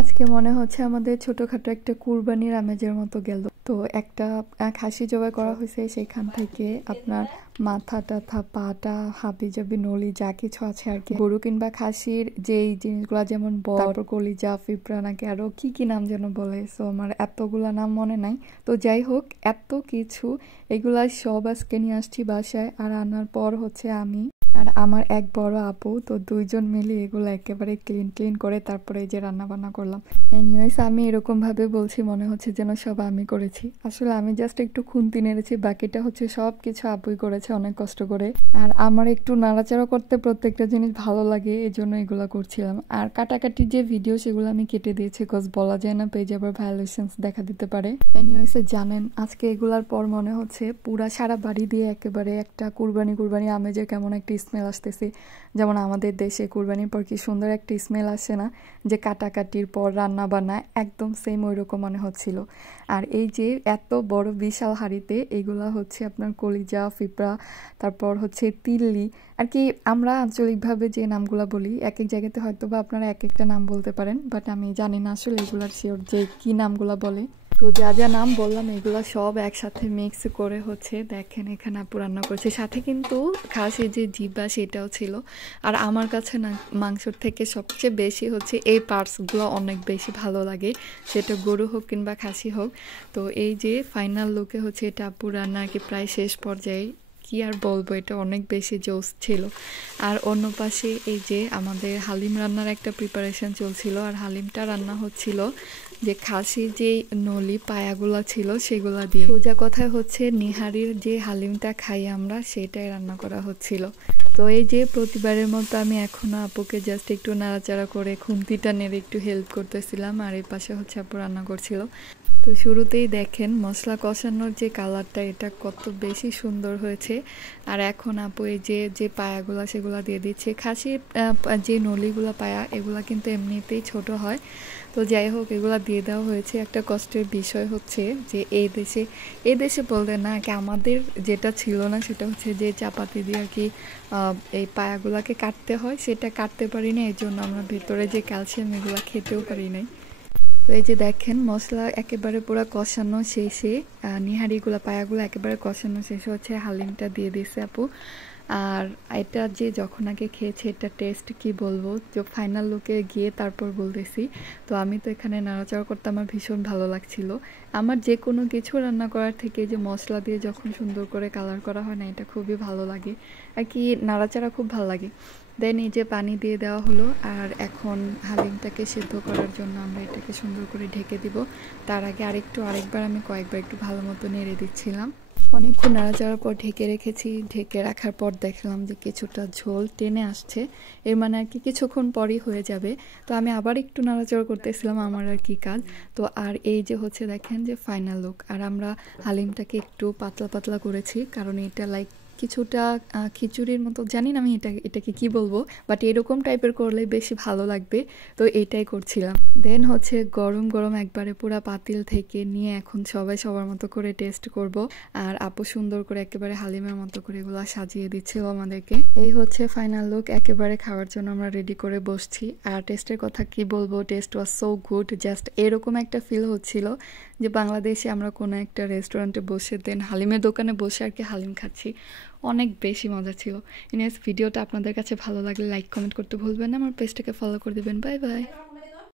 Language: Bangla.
আজকে মনে হচ্ছে আমাদের ছোটখাটো একটা কুরবানির আমেজের মতো গেল। তো একটা খাসি জবাই করা হয়েছে, সেখান থেকে আপনার মাথা টাথা পাটা হাবিজাবি নলি যা কিছু আছে আর কি, গরু কিংবা খাসির যেই জিনিসগুলো যেমন বর কলিজা পিঁপড়া নাকি আরো কি কি নাম যেন বলে, সো আমার এতগুলা নাম মনে নাই। তো যাই হোক, এত কিছু এগুলা সব আজকে নিয়ে আসছি বাসায়। আর আনার পর হচ্ছে আমি আর আমার এক বড় আপু, তো দুইজন মিলে এগুলো একেবারে ক্লিন করে তারপরে এই যে রান্না বান্না করলাম। এনিওয়েজ, আমি এরকম ভাবে বলছি মনে হচ্ছে যেন সব আমি করেছি, আসলে আমি জাস্ট একটু খুন্তি নেড়েছি, বাকিটা হচ্ছে সব কিছু আপুই করেছে অনেক কষ্ট করে। আর আমার একটু নাড়াচাড়া করতে প্রত্যেকটা জিনিস ভালো লাগে, এই জন্য এগুলো করছিলাম। আর কাটাকাটির যে ভিডিও সেগুলো আমি কেটে দিয়েছি, কজ বলা যায় না পেজে আবার ভায়োলেশনস দেখা দিতে পারে। এনিওয়েজ, জানেন আজকে এগুলার পর মনে হচ্ছে পুরা সারা বাড়ি দিয়ে একেবারে একটা কুরবানি আমেজের কেমন একটা স্মেল আসতেছে। যেমন আমাদের দেশে কুরবানির পর কি সুন্দর একটা স্মেল আসে না, যে কাটাকাটির পর রান্না বান্না, একদম সেম ওই রকম মনে হচ্ছিল। আর এই যে এত বড় বিশাল হাঁড়িতে এগুলা হচ্ছে আপনার কলিজা পিঁপড়া, তারপর হচ্ছে তিল্লি আর কি, আমরা আঞ্চলিকভাবে যে নামগুলা বলি এক এক জায়গাতে হয়তো বা আপনারা এক একটা নাম বলতে পারেন, বাট আমি জানি না আসলে এগুলার শিওর যে কি নামগুলা বলে। তো যা যা নাম বললাম এগুলো সব একসাথে মিক্স করে হচ্ছে দেখেন এখানে আপু রান্না করছে, সাথে কিন্তু খাসির যে জিহ্বা সেটাও ছিল। আর আমার কাছে না মাংসর থেকে সবচেয়ে বেশি হচ্ছে এই পার্টসগুলো অনেক বেশি ভালো লাগে, সেটা গরু হোক কিংবা খাসি হোক। তো এই যে ফাইনাল লুকে হচ্ছে এটা আপু রান্না আর কি প্রায় শেষ পর্যায়ে, কি আর বলবো, এটা অনেক বেশি জোস ছিল। আর অন্য পাশে এই যে আমাদের হালিম রান্নার একটা প্রিপারেশন চলছিল, আর হালিমটা রান্না হচ্ছিল যে খাসির যে নলি পায়াগুলা ছিল সেগুলা দিয়ে। সোজা কথায় হচ্ছে নিহারির যে হালিমটা খাই আমরা সেটাই রান্না করা হচ্ছিল। তো এই যে প্রতিবারের মতো আমি এখনো আপুকে জাস্ট একটু নাড়াচাড়া করে খুন্তিটা নেড়ে একটু হেল্প করতেছিলাম, আর এই পাশে হচ্ছে আপু রান্না করছিল। তো শুরুতেই দেখেন মশলা কষানোর যে কালারটা এটা কত বেশি সুন্দর হয়েছে। আর এখন আপু এই যে পায়াগুলা সেগুলো দিয়ে দিচ্ছে। খাসির যে নলিগুলো পায়া এগুলা কিন্তু এমনিতেই ছোট হয়, তো যাই হোক এগুলা দিয়ে দেওয়া হয়েছে। একটা কষ্টের বিষয় হচ্ছে যে এই দেশে বলতে না কি আমাদের যেটা ছিল না সেটা হচ্ছে যে চাপাতি দিয়ে আর কি এই পায়াগুলাকে কাটতে হয়, সেটা কাটতে পারি না, এই জন্য আমরা ভেতরে যে ক্যালসিয়াম এগুলো খেতেও পারি নাই। তো এই যে দেখেন মশলা একেবারে পুরো কষানো শেষে, নিহারিগুলো পায়াগুলো একেবারে কষানো শেষে হচ্ছে হালিমটা দিয়ে দিয়েছে আপু। আর এটা যে যখন আগে খেয়েছে এটা টেস্ট কি বলবো, যে ফাইনাল লুকে গিয়ে তারপর বলতেছি। তো আমি তো এখানে নাড়াচাড়া করতে আমার ভীষণ ভালো লাগছিল। আমার যে কোনো কিছু রান্না করার থেকে যে মশলা দিয়ে যখন সুন্দর করে কালার করা হয় না, এটা খুবই ভালো লাগে আর কি, নাড়াচাড়া খুব ভালো লাগে। দেন এই যে পানি দিয়ে দেওয়া হলো, আর এখন হালিমটাকে সিদ্ধ করার জন্য আমরা এটাকে সুন্দর করে ঢেকে দিব। তার আগে আরেকবার আমি কয়েকবার একটু ভালো মতো নেড়ে দিচ্ছিলাম। অনেকক্ষণ নাড়াচাড়ার পর ঢেকে রেখেছি, ঢেকে রাখার পর দেখলাম যে কিছুটা ঝোল টেনে আসছে, এর মানে আর কি কিছুক্ষণ পরই হয়ে যাবে। তো আমি আবার একটু নাড়াচাড়া করতেছিলাম, আমার আর কি কাজ। তো আর এই যে হচ্ছে দেখেন যে ফাইনাল লুক। আর আমরা হালিমটাকে একটু পাতলা করেছি, কারণ এটা লাইক কিছুটা খিচুড়ির মতো, জানি না আমি এটাকে কি বলবো, বাট এরকম টাইপের করলে বেশি ভালো লাগবে, তো এইটাই করছিলাম। দেন হচ্ছে গরম একবারে পুরা পাতিল থেকে নিয়ে এখন সবাই সবার মতো করে টেস্ট করব। আর আপু সুন্দর করে একেবারে হালিমের মতো করে এগুলো সাজিয়ে দিচ্ছিল আমাদেরকে। এই হচ্ছে ফাইনাল লুক, একেবারে খাওয়ার জন্য আমরা রেডি করে বসছি। আর টেস্টের কথা কি বলবো, test was so good, just এরকম একটা ফিল হচ্ছিল যে বাংলাদেশে আমরা কোনো একটা রেস্টুরেন্টে বসে দেন হালিমের দোকানে বসে আর কি হালিম খাচ্ছি। অনেক বেশি মজা ছিল। ইনিস ভিডিওটা আপনাদের কাছে ভালো লাগলে লাইক কমেন্ট করতে ভুলবেন না, আমার পেজটাকে ফলো করে দেবেন। Bye bye.